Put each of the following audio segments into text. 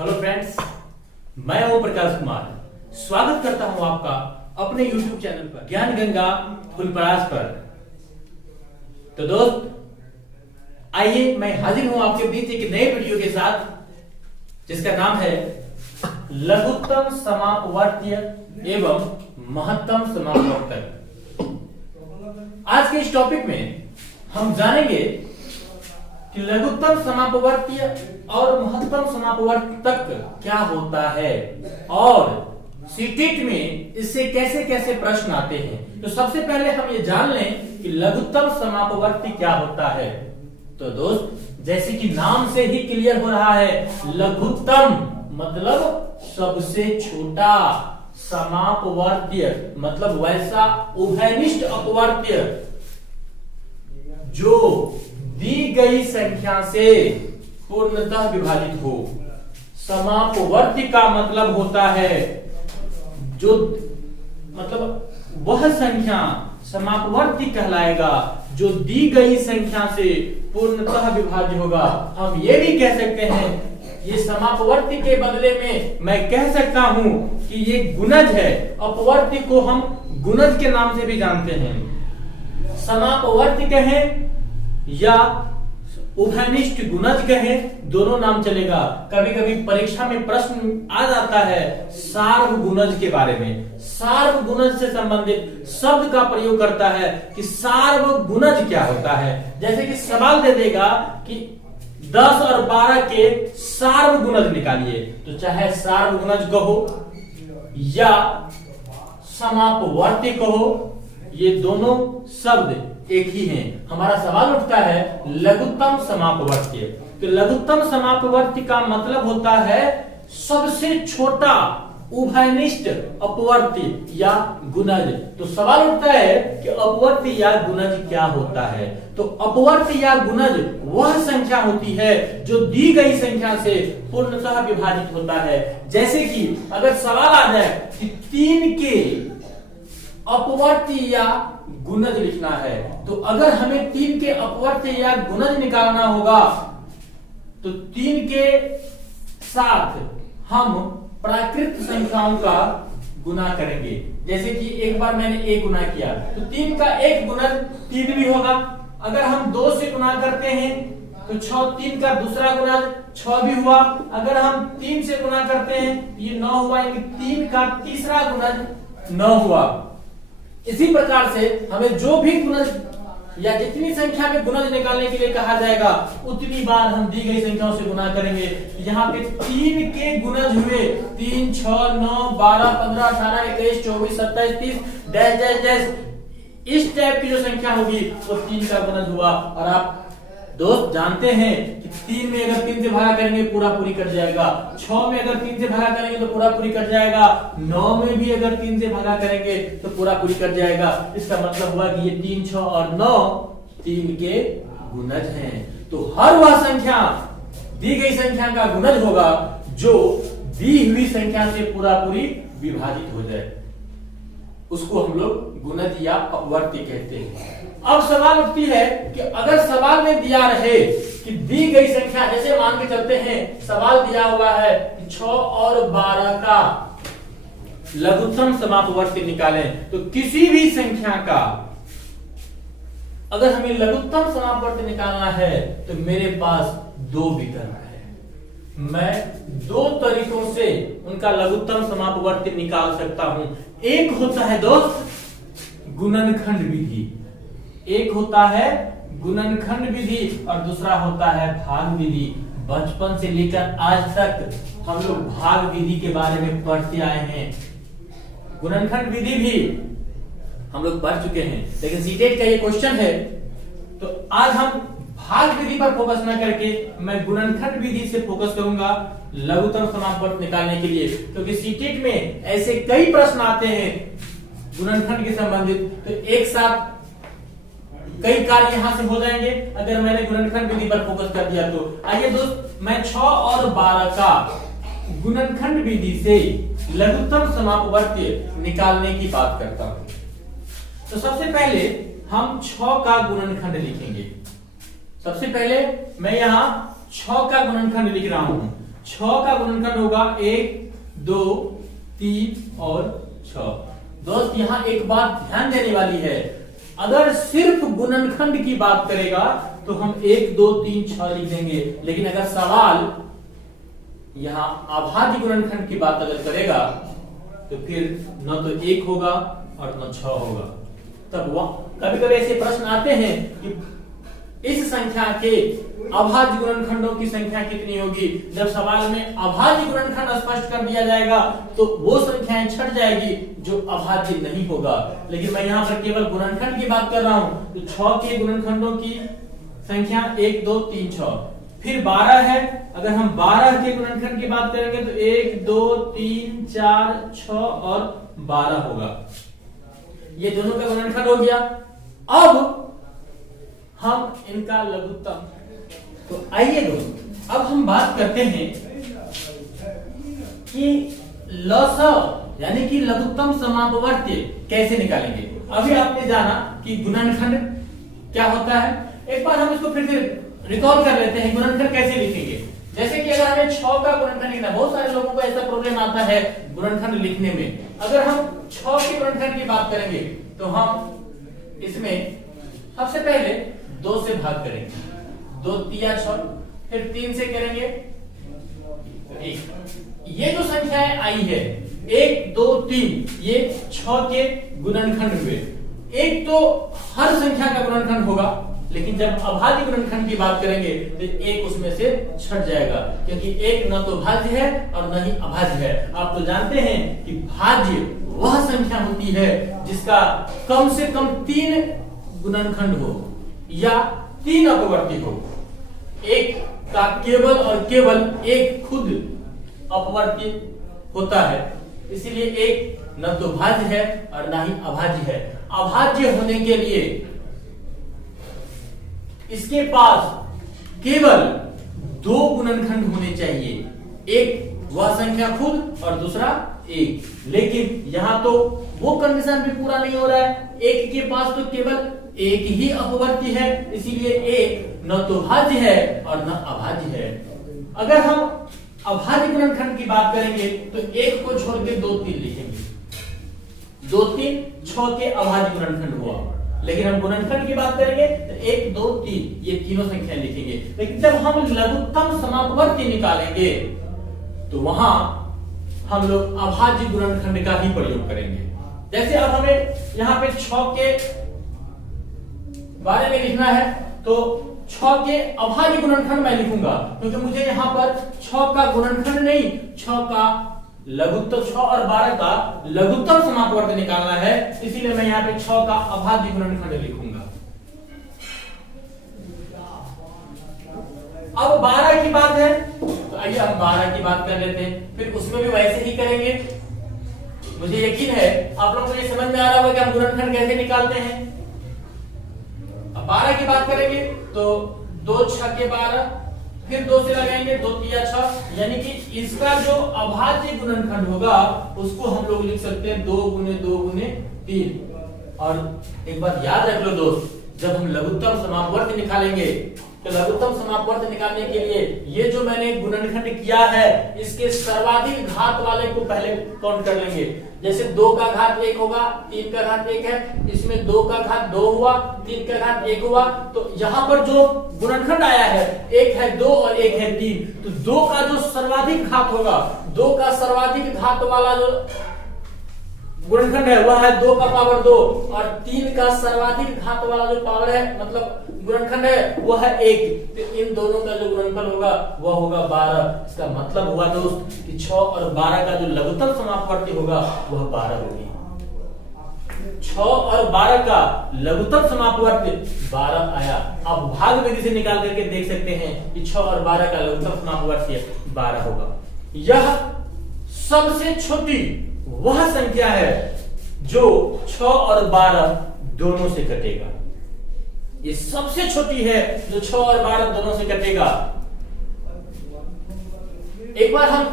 Hello friends, मैं ओम प्रकाश कुमार स्वागत करता हूं आपका अपने YouTube चैनल पर ज्ञान गंगा फुलपरास पर। तो दोस्त आइए मैं हाजिर हूं आपके बीच एक नए वीडियो के साथ जिसका नाम है लघुत्तम समापवर्तीय एवं महत्तम समापवर्तक। आज के इस टॉपिक में हम जानेंगे कि लघुत्तम समापवर्तीय और महत्तम समापवर्तक क्या होता है और सीटेट में इससे कैसे कैसे प्रश्न आते हैं। तो सबसे पहले हम ये जान लें कि लघुत्तम समापवर्ती क्या होता है। तो दोस्त जैसे कि नाम से ही क्लियर हो रहा है, लघुत्तम मतलब सबसे छोटा, समापवर्तीय मतलब वैसा उभयनिष्ठ अपवर्त्य जो दी गई संख्या से पूर्णतः विभाजित हो। समापवर्ती का मतलब होता है जो मतलब वह संख्या समापवर्ती कहलाएगा जो दी गई संख्या से पूर्णतः विभाज्य होगा। हम ये भी कह सकते हैं ये समापवर्ती के बदले में मैं कह सकता हूं कि ये गुणज है। अपवर्ती को हम गुणज के नाम से भी जानते हैं। समापवर्ती कहें या उभयनिष्ठ गुणज कहें, दोनों नाम चलेगा। कभी कभी परीक्षा में प्रश्न आ जाता है सार्वगुणज के बारे में। सार्वगुणज से संबंधित शब्द का प्रयोग करता है कि सार्वगुणज क्या होता है। जैसे कि सवाल दे देगा कि 10 और 12 के सार्वगुणज निकालिए, तो चाहे सार्वगुणज कहो या समापवर्ती कहो, ये दोनों शब्द एक ही हैं। हमारा सवाल उठता है लघुत्तम समापवर्ती। तो लघुत्तम समापवर्ती का मतलब होता है सबसे छोटा उभयनिष्ठ अपवर्ती या गुणज। तो सवाल उठता है कि अपवर्ती या गुणज क्या होता है। तो अपवर्ती या गुणज वह संख्या होती है जो दी गई संख्या से पूर्णतः विभाजित होता है। जैसे कि अगर सवाल आ जाए कि 3 के अपवर्ती या गुणज लिखना है, तो अगर हमें 3 के अपवर्ती या गुणज निकालना होगा तो 3 के साथ हम प्राकृत संख्याओं का गुना करेंगे। जैसे कि एक बार मैंने 1 गुना किया तो 3 का 1 गुणज 3 भी होगा। अगर हम 2 से गुना करते हैं तो 3 का दूसरा गुणज 6 भी हुआ। अगर हम 3 से गुना करते हैं ये 9 हुआ, यानी 3 का तीसरा गुणज 9 हुआ। इसी प्रकार से हमें जो भी गुणज या जितनी संख्या में गुणज निकालने के लिए कहा जाएगा उतनी बार हम दी गई संख्याओं से गुना करेंगे। यहाँ पे 3 के गुणज हुए 3, 6, 9, 12, 15, 18, 21, 24, 27, 30 डैश डैश डैश इस टाइप की जो संख्या होगी वो 3 का गुणज हुआ। और आप दोस्त जानते हैं कि 3 में अगर 3 से भागा करेंगे पूरा पूरी कट जाएगा, 6 में अगर 3 से भागा करेंगे तो पूरा पूरी कट जाएगा, 9 में भी अगर 3 से भागा करेंगे तो पूरा पूरी कट जाएगा। इसका मतलब हुआ कि ये 3, 6 और 9 3 के गुणज हैं। तो हर वह संख्या दी गई संख्या का गुणज होगा जो दी हुई संख्या से पूरा पूरी विभाजित हो जाए, उसको हम लोग गुणज या अपवर्ती कहते हैं। अब सवाल उठती है कि अगर सवाल में दिया रहे कि दी गई संख्या, जैसे मान के चलते हैं सवाल दिया हुआ है कि 6 और 12 का लघुत्तम समापवर्ती निकालें, तो किसी भी संख्या का अगर हमें लघुत्तम समापवर्ती निकालना है तो मेरे पास 2 विकल्प है। मैं 2 तरीकों से उनका लघुत्तम समापवर्ती निकाल सकता हूं। एक होता है दोस्त गुणनखंड विधि, एक होता है गुणनखंड विधि और दूसरा होता है भाग विधि। बचपन से लेकर आज तक हम लोग भाग विधि के बारे में पढ़ते आए हैं। गुणनखंड विधि भी हम लोग पढ़ चुके हैं, लेकिन सीटेट का ये क्वेश्चन है तो आज हम भाग विधि पर फोकस न करके मैं गुणनखंड विधि से फोकस करूंगा लघुत्तम समापवर्ती निकालने के लिए, क्योंकि सीटेट में ऐसे कई प्रश्न आते हैं गुणनखंड के संबंधित, तो एक साथ कई कार्य यहां से हो जाएंगे अगर मैंने गुणनखंड विधि पर फोकस कर दिया तो। आइए दोस्त मैं 6 और 12 का गुणनखंड विधि से लघुत्तम समापवर्ती निकालने की बात करता हूं। तो सबसे पहले हम 6 का गुणनखंड लिखेंगे। सबसे पहले मैं यहां 6 का गुणनखंड लिख रहा हूं। 6 का गुणनखंड होगा 1 2 3 और 6। दोस्त यहां एक बात ध्यान देने वाली है, अगर सिर्फ गुणनखंड की बात करेगा तो हम 1 2 3 6 लिख देंगे, लेकिन अगर सवाल यहां अभाज्य गुणनखंड की बात अगर करेगा तो फिर न तो 1 होगा और न 6 होगा। तब कभी कभी ऐसे प्रश्न आते हैं कि इस संख्या के अभाज्य गुणनखंडों की संख्या कितनी होगी। जब सवाल में अभाज्य गुणनखंड स्पष्ट कर दिया जाएगा तो वो संख्याएं छट जाएगी जो अभाज्य नहीं होगा, लेकिन मैं यहाँ पर केवल गुणनखंड की बात कर रहा हूं। तो 6 के गुणनखंडों की संख्या 1 2 3 6, फिर 12 है। अगर हम 12 के गुणनखंड की बात करेंगे तो 1 2 3 4 6 और 12 होगा। ये दोनों का गुणनखंड हो गया। अब हम इनका लघुत्तम, तो आइए दोस्तों अब हम बात करते हैं कि लसा यानी कि लघुत्तम समापवर्त्य कैसे निकालेंगे। अभी आपने जाना कि गुणनखंड क्या होता है, एक बार हम इसको फिर से रिकॉल कर लेते हैं। गुणनखंड कैसे लिखेंगे, जैसे कि अगर हमें 6 का गुणनखंड लिखना, बहुत सारे लोगों को ऐसा प्रॉब्लम आता है गुणनखंड लिखने में। अगर हम 6 के गुणनखंड की बात करेंगे तो हम इसमें सबसे पहले 2 से भाग करेंगे, 2 तिया 6, फिर 3 से करेंगे 1। ये जो संख्याएं आई है 1 2 3, ये 6 के गुणनखंड हुए। एक तो हर संख्या का गुणनखंड होगा, लेकिन जब अभाज्य गुणनखंड की बात करेंगे तो एक उसमें से छट जाएगा, क्योंकि एक न तो भाज्य है और न ही अभाज्य है। आप तो जानते हैं कि भाज्य वह संख्या होती है जिसका कम से कम 3 गुणनखंड हो या 3 अपवर्ती हो। एक का केवल और केवल एक खुद अपवर्ती होता है, इसीलिए एक न तो भाज्य है और न ही अभाज्य है। अभाज्य होने के लिए इसके पास केवल 2 गुणनखंड होने चाहिए, एक वह संख्या खुद और दूसरा एक। लेकिन यहां तो वो कंडीशन भी पूरा नहीं हो रहा है, एक के पास तो केवल एक ही अपवर्ती है, इसीलिए एक न तो भाज्य है और न अभाज्य है। अगर हम अभाज्य गुणनखंड की बात करेंगे तो एक को छोड़ के 2 3 लिखेंगे, 2 3 6 के अभाज्य गुणनखंड हुआ। लेकिन हम गुणनखंड की बात करेंगे तो 1 2 3 ये तीनों संख्या लिखेंगे। लेकिन जब हम लघुत्तम समापवर्ती निकालेंगे तो वहां हम लोग अभाज्य गुणनखंड का ही प्रयोग करेंगे। जैसे अब हमें यहाँ पे 6 के बारे में लिखना है तो 6 के अभाज्य गुणनखंड मैं लिखूंगा, क्योंकि मुझे यहाँ पर 6 का गुणनखंड नहीं, 6 का लघुत्तम, 6 और 12 का लघुत्तम समापवर्ती निकालना है, इसीलिए मैं यहाँ पे 6 का अभाज्य गुणनखंड लिखूंगा। अब 12 की बात है तो आइए हम 12 की बात कर लेते हैं, फिर उसमें भी वैसे ही करेंगे। मुझे यकीन है आप लोगों को ये समझ में आ रहा होगा कि हम गुणनखंड कैसे निकालते हैं। अब 12 की बात करेंगे तो 2 6 के 12, फिर 2 से लगाएंगे 2 तिया 6, यानी कि इसका जो अभाज्य गुणनखंड होगा उसको हम लोग लिख सकते हैं 2 गुने 2 गुने 3। और एक बात याद रख लो दोस्त, जब हम लघुत्तम समापवर्ती निकालेंगे तो लघुत्तम समापवर्ती निकालने के लिए ये जो मैंने गुणनखंड किया है इसके सर्वाधिक घात वाले को पहले काउंट कर लेंगे। जैसे 2 का घात 1 होगा, 3 का घात 1 है, इसमें 2 का घात 2 हुआ, 3 का घात 1 हुआ, तो यहाँ पर जो गुणनखंड आया है 1 है 2 और 1 है 3, तो 2 का जो सर्वाधिक घात होगा, 2 का सर्वाधिक घात वाला जो गुणनखंड है वह है 2 का पावर 2, और 3 का सर्वाधिक घात वाला जो पावर है मतलब गुणनखंड है वह है 1। तो इन दोनों का जो गुणनफल होगा वह होगा 12। इसका मतलब हुआ दोस्त कि 6 और 12 का जो लघुत्तम समापवर्ती होगा वह 12 होगी। 6 और 12 का लघुत्तम समापवर्ती 12 आया। अब भाग विधि से निकाल करके देख सकते हैं कि 6 और 12 का लघुत्तम समापवर्ती 12 होगा। यह सबसे छोटी वह संख्या है जो 6 और 12 दोनों से कटेगा। ये सबसे छोटी है जो 6 और 12 दोनों से कटेगा। एक बार हम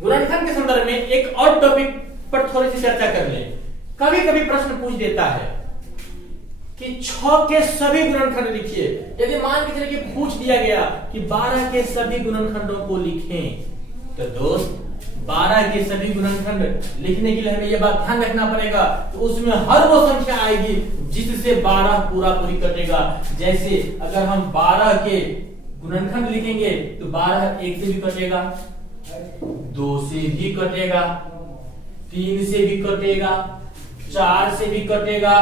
गुणनखंड के संदर्भ में एक और टॉपिक पर थोड़ी सी चर्चा कर लें। कभी कभी प्रश्न पूछ देता है कि 6 के सभी गुणनखंड लिखिए। यदि मान के चलिए कि पूछ दिया गया कि 12 के सभी गुणनखंडों को लिखें, तो दोस्त 12 के सभी गुणनखंड लिखने के लिए हमें यह बात ध्यान रखना पड़ेगा तो उसमें हर वो संख्या आएगी जिससे 12 पूरा पूरी कटेगा। जैसे अगर हम 12 के गुणनखंड लिखेंगे तो 12 1 से भी कटेगा, 2 से भी कटेगा, 3 से भी कटेगा, 4 से भी कटेगा,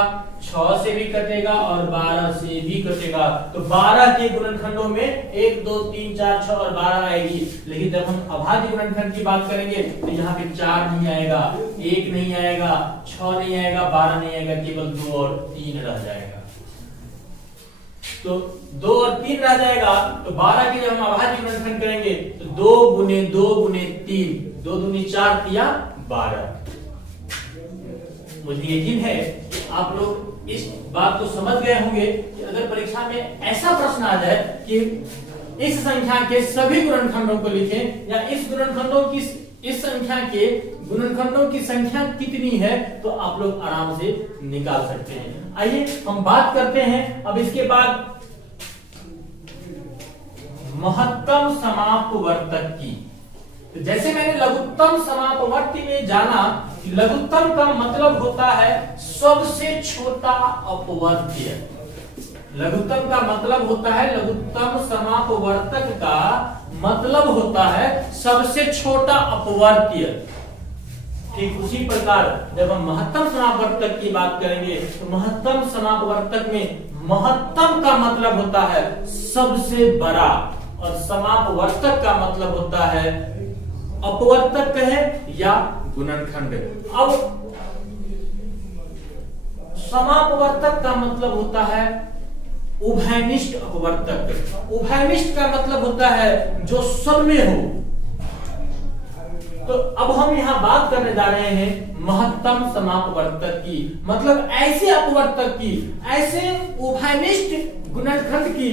6 से भी कटेगा और 12 से भी कटेगा। तो 12 के गुणनखंडों में 1 2 3 4 6 और 12 आएगी। लेकिन जब हम अभाज्य गुणनखंड की बात करेंगे तो यहाँ पे 4 नहीं आएगा, 1 नहीं आएगा, 6 नहीं आएगा, 12 नहीं आएगा, केवल 2 और 3 रह जाएगा। तो 2 और 3 रह जाएगा। तो 12 के जब हम अभाज्य गुणनखंड करेंगे तो 2 गुने 2 गुने 3, 2 दूनी 4 तिया 12। मुझे यकीन है कि आप लोग इस बात को समझ गए होंगे कि अगर परीक्षा में ऐसा प्रश्न आ जाए कि इस संख्या के सभी गुणनखंडों को लिखें या इस गुणनखंडों की इस संख्या के गुणनखंडों की संख्या कितनी है, तो आप लोग आराम से निकाल सकते हैं। आइए हम बात करते हैं अब इसके बाद महत्तम समापवर्तक की। तो जैसे मैंने लघुत्तम समापवर्ती में जाना कि लघुत्तम का मतलब होता है सबसे छोटा अपवर्त्य। लघुत्तम का मतलब होता है, लघुत्तम समापवर्तक का मतलब होता है सबसे छोटा अपवर्त्य। ठीक उसी प्रकार जब हम महत्तम समापवर्तक की बात करेंगे तो महत्तम समापवर्तक में महत्तम का मतलब होता है सबसे बड़ा और समापवर्तक का मतलब होता है अपवर्तक है या गुणनखंड। अब समापवर्तक का मतलब होता है उभयनिष्ठ अपवर्तक। उभयनिष्ठ का मतलब होता है जो सब में हो। तो अब हम यहां बात करने जा रहे हैं महत्तम समापवर्तक की, मतलब ऐसे अपवर्तक की, ऐसे उभयनिष्ठ गुणनखंड की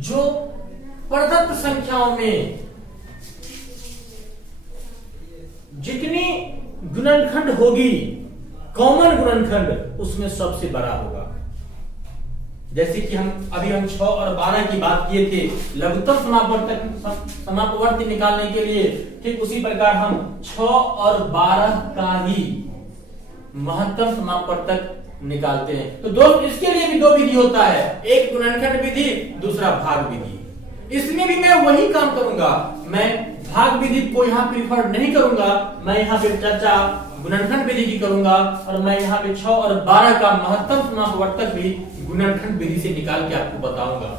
जो प्रदत्त संख्याओं में जितनी गुणनखंड होगी, कॉमन गुणनखंड उसमें सबसे बड़ा होगा। जैसे कि हम 6 और 12 की बात किए थे लघुत्तम समापवर्ती निकालने के लिए, ठीक उसी प्रकार हम 6 और 12 का ही महत्तम समापवर्तक निकालते हैं। तो दोस्त इसके लिए भी 2 विधि होता है, एक गुणनखंड विधि, दूसरा भाग विधि। इसमें भी मैं वही काम करूंगा, मैं भाग विधि को यहाँ प्रीफर नहीं करूंगा, मैं यहाँ पे चर्चा गुणनखंड विधि की करूंगा और मैं यहाँ पे 6 और 12 का महत्तम समापवर्तक भी गुणनखंड विधि से निकाल के आपको बताऊंगा।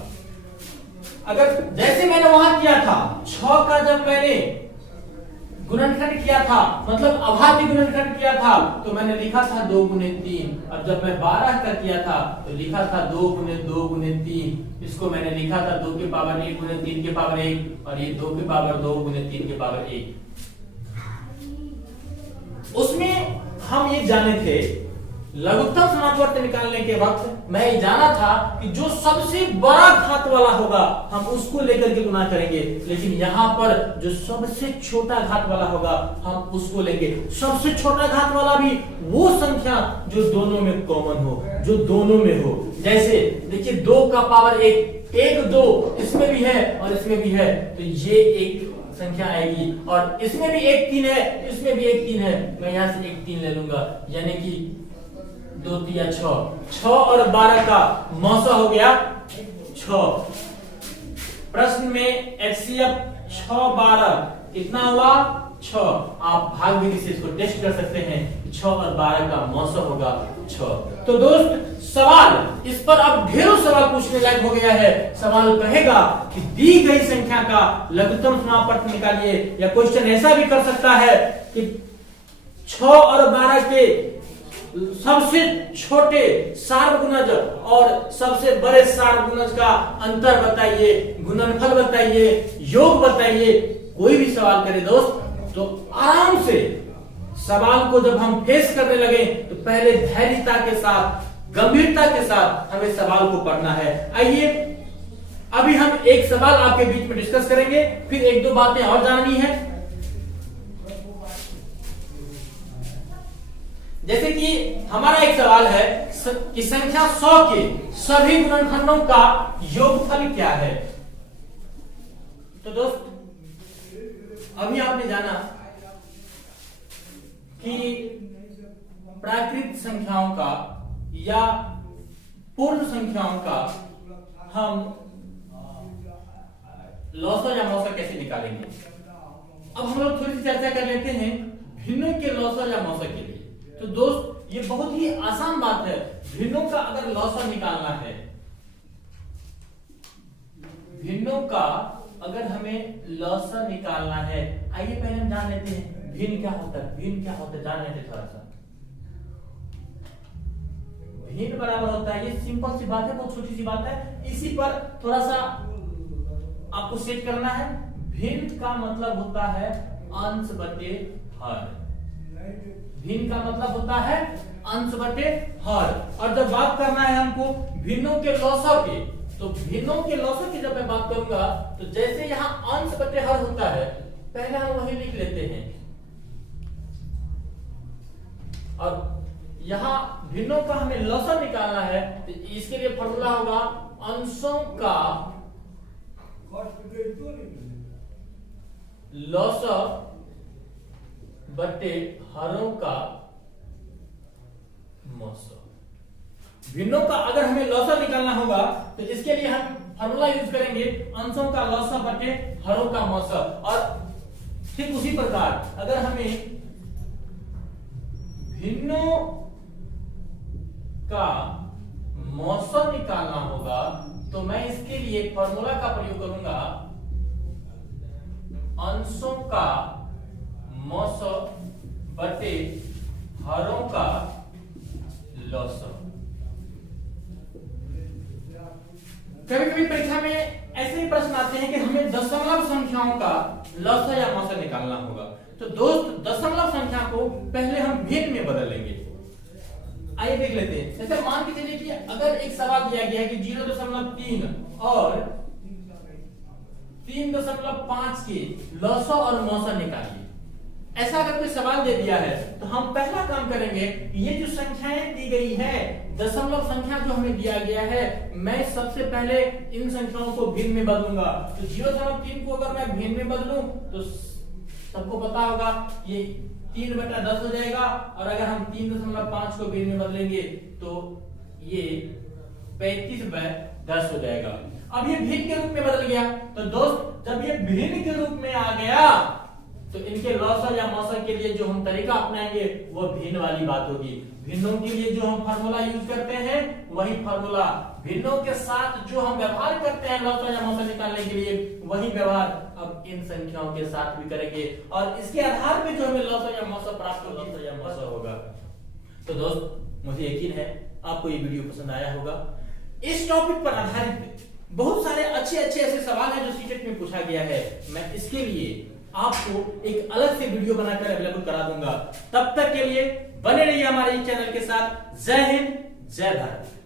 अगर जैसे मैंने वहां किया था 6 का जब मैंने गुणनखंड किया था, मतलब अभाज्य गुणनखंड किया था, तो मैंने लिखा था 2 गुने 3। और जब मैं 12 का किया था तो लिखा था 2 गुने 2 गुने 3। इसको मैंने लिखा था 2 के पावर 1 गुने 3 के पावर 1 और ये 2 के पावर 2 गुने 3 के पावर 1। उसमें हम ये जाने थे लघुत्तम समापवर्त निकालने के वक्त मैं जाना था कि जो सबसे बड़ा घात वाला होगा हम उसको लेकर के गुना करेंगे, लेकिन यहाँ पर जो सबसे छोटा घात वाला होगा हम उसको लेंगे। सबसे छोटा घात वाला भी वो संख्या जो दोनों में कॉमन हो, जो दोनों में हो। जैसे देखिए 2 का पावर 1 2 इसमें भी है और इसमें भी है, तो ये एक संख्या आएगी। और इसमें भी 1 3 है, इसमें भी 1 3 है, मैं यहाँ से 1 3 ले लूंगा, यानी कि 2 3 6 और 12 का मौसा हो गया 6। प्रश्न में एचसीएफ 6 12 कितना हुआ 6। आप भाग विधि से इसको टेस्ट कर सकते हैं, 6 और 12 का मौसा होगा 6। तो दोस्त सवाल इस पर अब ढेरों सवाल पूछने लायक हो गया है। सवाल कहेगा कि दी गई संख्या का लघुत्तम समापवर्त निकालिए, या क्वेश्चन ऐसा भी कर सकता है कि 6 और 12 के सबसे छोटे सार्वगुणज और सबसे बड़े सार्वगुणज का अंतर बताइए, गुणनफल बताइए, योग बताइए। कोई भी सवाल करे दोस्त तो आराम से सवाल को जब हम फेस करने लगे तो पहले धैर्यता के साथ, गंभीरता के साथ हमें सवाल को पढ़ना है। आइए अभी हम एक सवाल आपके बीच में डिस्कस करेंगे, फिर 1-2 बातें और जाननी है। जैसे कि हमारा एक सवाल है की संख्या 100 के सभी गुणनखंडों का योगफल क्या है। तो दोस्त अभी आपने जाना कि प्राकृत संख्याओं का या पूर्ण संख्याओं का हम लॉसर या मौसर कैसे निकालेंगे। अब हम लोग थोड़ी सी चर्चा कर लेते हैं भिन्नों के लॉसर या मौसर के लिए। तो दोस्त ये बहुत ही आसान बात है, भिन्नों का अगर लॉसर निकालना है, भिन्नों का अगर हमें लॉसर निकालना है, आइए पहले हम जान लेते हैं भिन्न क्या होता है। भिन्न क्या होता है जान लेते थोड़ा सा। भिन्न बराबर होता है, ये सिंपल सी बात है, बहुत छोटी सी बात है, इसी पर थोड़ा सा आपको सेट करना है। भिन्न का मतलब होता है अंश बटे हर। भिन्न का मतलब होता है अंश बटे हर। और जब बात करना है हमको भिन्नों के लॉसर की, तो भिन्नों के लॉसर की जब मैं बात करूंगा तो जैसे यहां अंश बटे हर होता है, पहले हम वही लिख लेते हैं। और यहां भिन्नों का हमें लॉसर निकालना है, तो इसके लिए फॉर्मूला होगा अंशों का लॉसर बटे हरों का मौसर। भिन्नों का अगर हमें लॉसर निकालना होगा तो इसके लिए हम फॉर्मूला यूज करेंगे अंशों का लॉसर बटे हरों का मौसर। और ठीक उसी प्रकार अगर हमें भिन्नों का मौसर निकालना होगा तो मैं इसके लिए फॉर्मूला का प्रयोग करूंगा अंशों का मौसर बटे हरों का लॉसर। कभी कभी परीक्षा में ऐसे ही प्रश्न आते हैं कि हमें दशमलव संख्याओं का लॉसर या मौसर निकालना होगा। तो दोस्त दशमलव संख्या को पहले हम भिन्न में बदल लेंगे। आइए देख लेते हैं। जैसे मान के चलिए कि अगर एक सवाल दिया गया है कि 0.3 और 3.5 के लॉसर और मौसर निकालिए, ऐसा अगर कोई सवाल दे दिया है तो हम पहला काम करेंगे, ये जो संख्याएं दी गई है, दशमलव संख्या जो हमें दिया गया है, मैं सबसे पहले इन संख्याओं को भिन्न में बदलूंगा। तो 0.3 को अगर मैं भिन्न में बदलूं तो सबको पता होगा ये 3/10 हो जाएगा। और अगर हम 3.5 को भिन्न में बदलेंगे तो ये 35/10 हो जाएगा। अब ये भिन्न के रूप में बदल गया। तो दोस्त जब ये भिन्न के रूप में आ गया तो इनके लॉसर या मौसर के लिए जो हम तरीका अपनाएंगे वो भिन्न वाली बात होगी। भिन्नों के लिए जो हम फार्मूला यूज करते हैं वही फार्मूला, भिन्नों के साथ जो हम व्यवहार करते हैं लॉसर या मौसर निकालने के लिए वही व्यवहार अब इन संख्याओं के साथ भी करेंगे। और इसके आधार पे जो हमें लॉसर या मौसर प्राप्त होगा या मौसर होगा। तो दोस्त मुझे यकीन है आपको ये वीडियो पसंद आया होगा। इस टॉपिक पर आधारित बहुत सारे अच्छे अच्छे ऐसे सवाल हैं जो सीटेट में पूछा गया है। मैं इसके लिए आपको एक अलग से वीडियो बनाकर अवेलेबल करा दूंगा। तब तक के लिए बने रहिए हमारे इस चैनल के साथ। जय हिंद, जय भारत।